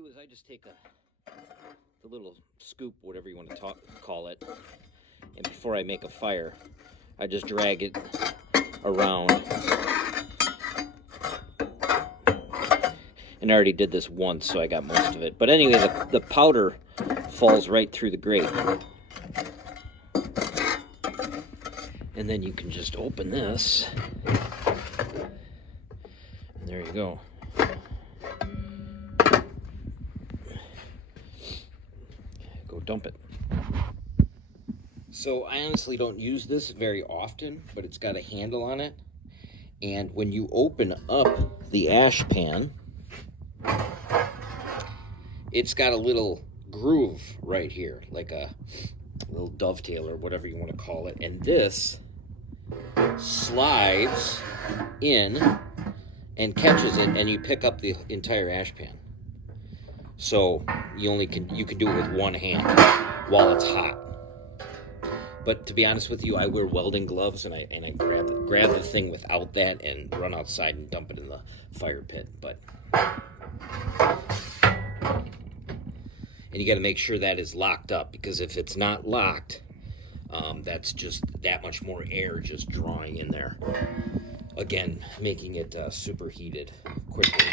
do is I just take the little scoop, whatever you want to call it, and before I make a fire, I just drag it around. And I already did this once, so I got most of it. But anyway, the powder falls right through the grate. And then you can just open this. And there you go. Go dump it. So I honestly don't use this very often, but it's got a handle on it. And when you open up the ash pan, it's got a little groove right here, like a little dovetail or whatever you want to call it. And this slides in and catches it, and you pick up the entire ash pan. So you can do it with one hand while it's hot. But to be honest with you, I wear welding gloves, and I grab the thing without that and run outside and dump it in the fire pit. And you got to make sure that is locked up, because if it's not locked, that's just that much more air just drawing in there. Again, making it superheated quickly.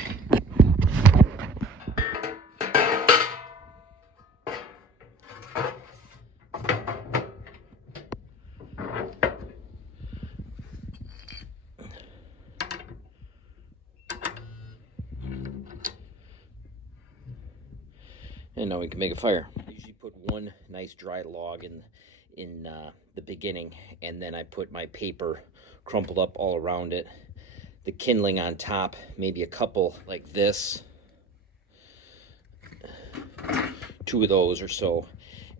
And now we can make a fire. I usually put one nice dry log in the beginning, and then I put my paper crumpled up all around it, the kindling on top, maybe a couple like this, 2 of those or so,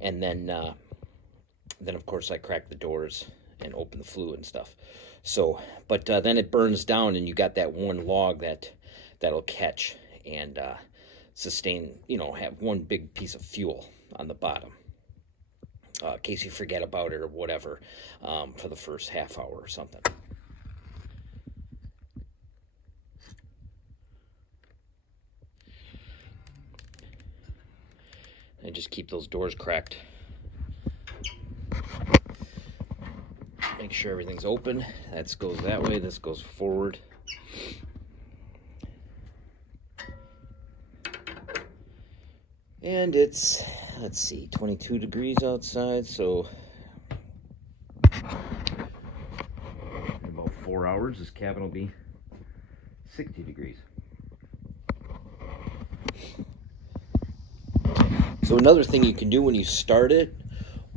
and then of course I crack the doors and open the flue and stuff. So, but then it burns down, and you got that one log that'll catch and sustain, have one big piece of fuel on the bottom, in case you forget about it or whatever, for the first half hour or something. And just keep those doors cracked. Make sure everything's open. That goes that way, this goes forward. And it's, let's see, 22 degrees outside, so in about 4 hours this cabin will be 60 degrees. So another thing you can do when you start it,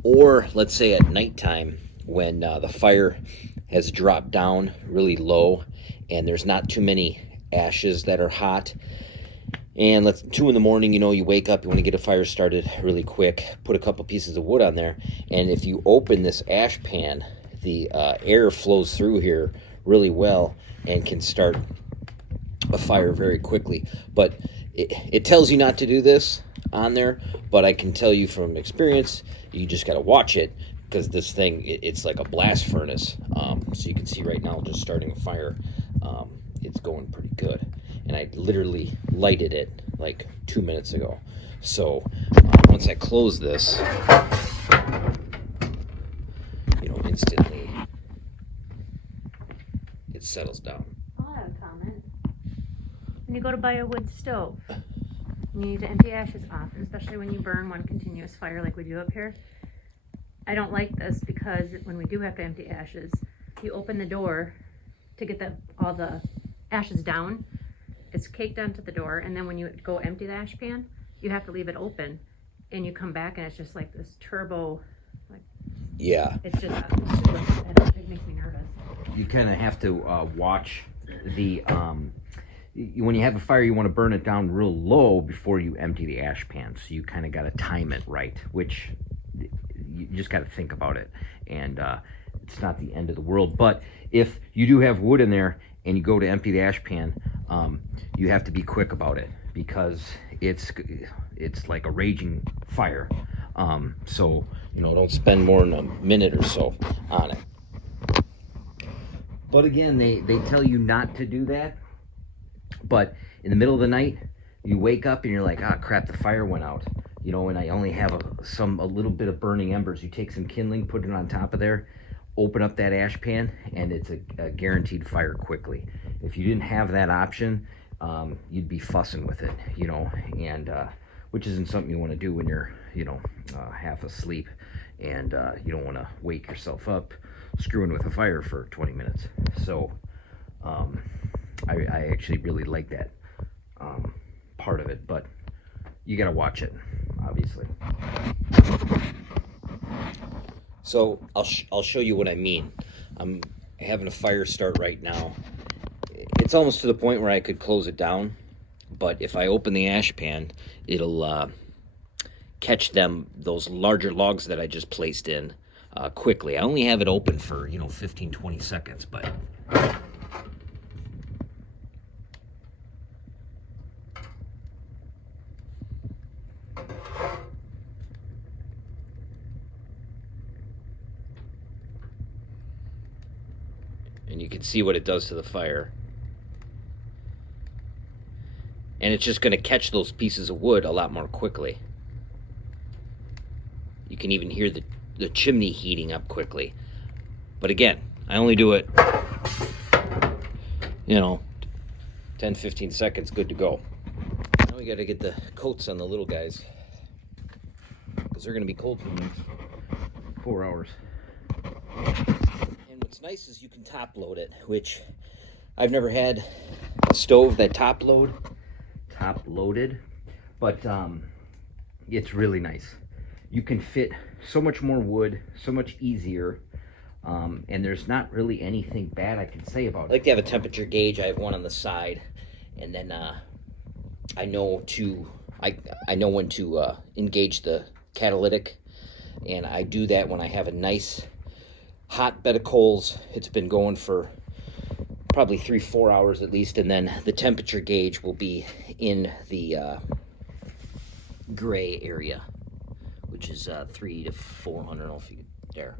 or let's say at nighttime when the fire has dropped down really low and there's not too many ashes that are hot, and 2 in the morning, you wake up, you want to get a fire started really quick, put a couple pieces of wood on there, and if you open this ash pan, the air flows through here really well and can start a fire very quickly. But it tells you not to do this on there, but I can tell you from experience, you just got to watch it, because this thing, it's like a blast furnace. So you can see right now, just starting a fire, it's going pretty good. And I literally lighted it like 2 minutes ago. So once I close this, instantly it settles down. I'll have a comment. When you go to buy a wood stove, you need to empty ashes often, especially when you burn one continuous fire like we do up here. I don't like this because when we do have to empty ashes, you open the door to get all the ashes down. It's caked onto the door, and then when you go empty the ash pan, you have to leave it open, and you come back and it's just like this turbo, yeah. It's just it makes me nervous. You kind of have to watch the when you have a fire, you want to burn it down real low before you empty the ash pan. So you kind of got to time it right, which you just got to think about it. And it's not the end of the world. But if you do have wood in there and you go to empty the ash pan, you have to be quick about it, because it's like a raging fire. So don't spend more than a minute or so on it. But again, they tell you not to do that. But in the middle of the night, You wake up and you're like, ah, crap, the fire went out. You know, and I only have a little bit of burning embers. You take some kindling, put it on top of there, open up that ash pan, and it's a guaranteed fire quickly. If you didn't have that option, you'd be fussing with it, you know, and which isn't something you want to do when you're, you know, half asleep, and you don't want to wake yourself up screwing with a fire for 20 minutes. So I actually really like that part of it, but you got to watch it, obviously. So I'll show you what I mean. I'm having a fire start right now. It's almost to the point where I could close it down, but if I open the ash pan, it'll catch those larger logs that I just placed in quickly. I only have it open for, you know, 15-20 seconds, but and you can see what it does to the fire. And it's just going to catch those pieces of wood a lot more quickly. You can even hear the chimney heating up quickly. But again, I only do it, you know, 10-15 seconds, good to go. Now we got to get the coats on the little guys, because they're going to be cold for the next 4 hours. And what's nice is you can top load it, which I've never had a stove that top loaded, but it's really nice. You can fit so much more wood, so much easier, and there's not really anything bad I can say about it. I like to have a temperature gauge. I have one on the side, and then I know when to engage the catalytic, and I do that when I have a nice hot bed of coals. It's been going for probably 3-4 hours at least, and then the temperature gauge will be in the gray area, which is 300 to 400. I don't know if you could there,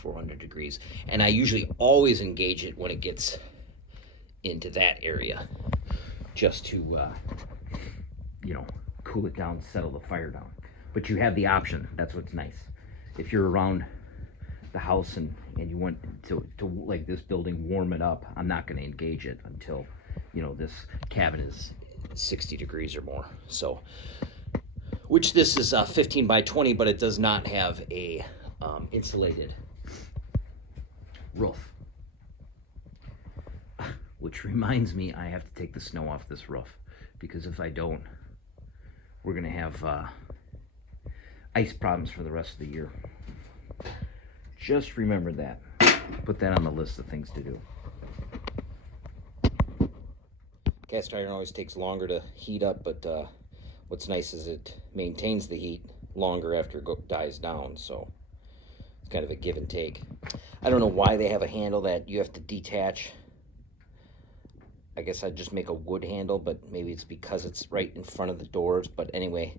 400 degrees. And I usually always engage it when it gets into that area, just to you know, cool it down, settle the fire down. But you have the option. That's what's nice. If you're around the house and you want to like this building, warm it up, I'm not going to engage it until, you know, this cabin is 60 degrees or more. So, which this is 15 by 20, but it does not have a insulated roof. Which reminds me, I have to take the snow off this roof, because if I don't, we're going to have ice problems for the rest of the year. Just remember that. Put that on the list of things to do. Cast iron always takes longer to heat up, but what's nice is it maintains the heat longer after it dies down, so it's kind of a give and take. I don't know why they have a handle that you have to detach. I guess I'd just make a wood handle, but maybe it's because it's right in front of the doors. But anyway,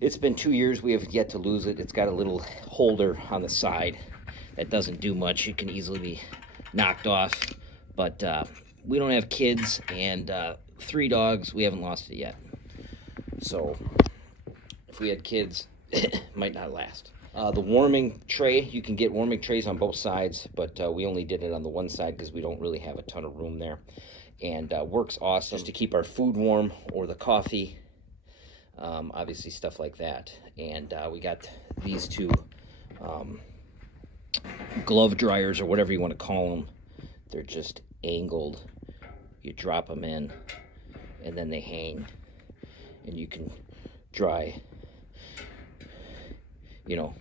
it's been 2 years. We have yet to lose it. It's got a little holder on the side that doesn't do much. It can easily be knocked off. But we don't have kids, and 3 dogs. We haven't lost it yet. So if we had kids, it might not last. The warming tray, you can get warming trays on both sides, but we only did it on the one side because we don't really have a ton of room there. And works awesome just to keep our food warm, or the coffee, obviously stuff like that. And we got these 2 glove dryers, or whatever you want to call them. They're just angled. You drop them in, and then they hang, and you can dry, you know,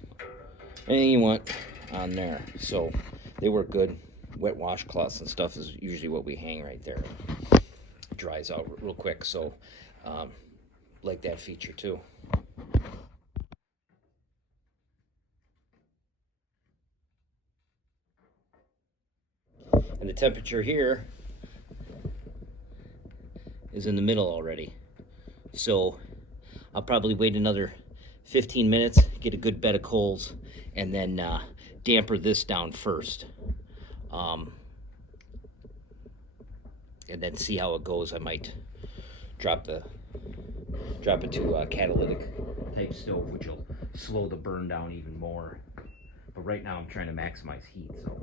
anything you want on there. So they work good. Wet washcloths and stuff is usually what we hang right there. It dries out real quick, so like that feature too. And the temperature here is in the middle already, so I'll probably wait another 15 minutes, get a good bed of coals, and then damper this down first. And then see how it goes. I might drop it to a catalytic type stove, which will slow the burn down even more. But right now I'm trying to maximize heat, so.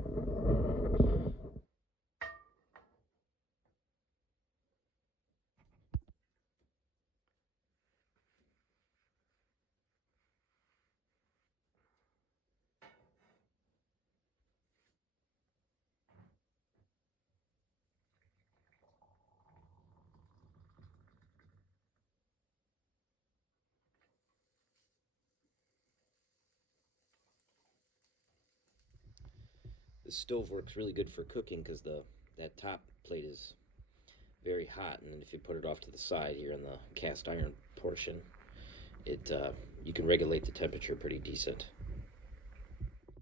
The stove works really good for cooking because that top plate is very hot, and if you put it off to the side here in the cast iron portion, it you can regulate the temperature pretty decent.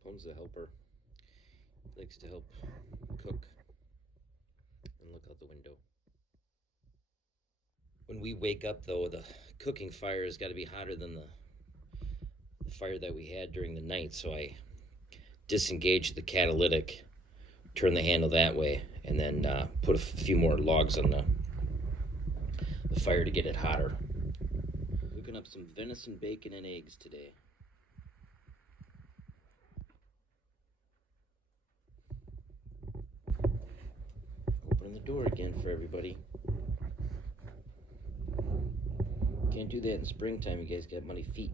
Pone's the helper. He likes to help cook and look out the window. When we wake up, though, the cooking fire has got to be hotter than the fire that we had during the night, so I disengage the catalytic, turn the handle that way, and then put a few more logs on the fire to get it hotter. Cooking up some venison, bacon, and eggs today. Opening the door again for everybody. Can't do that in springtime, you guys got muddy feet.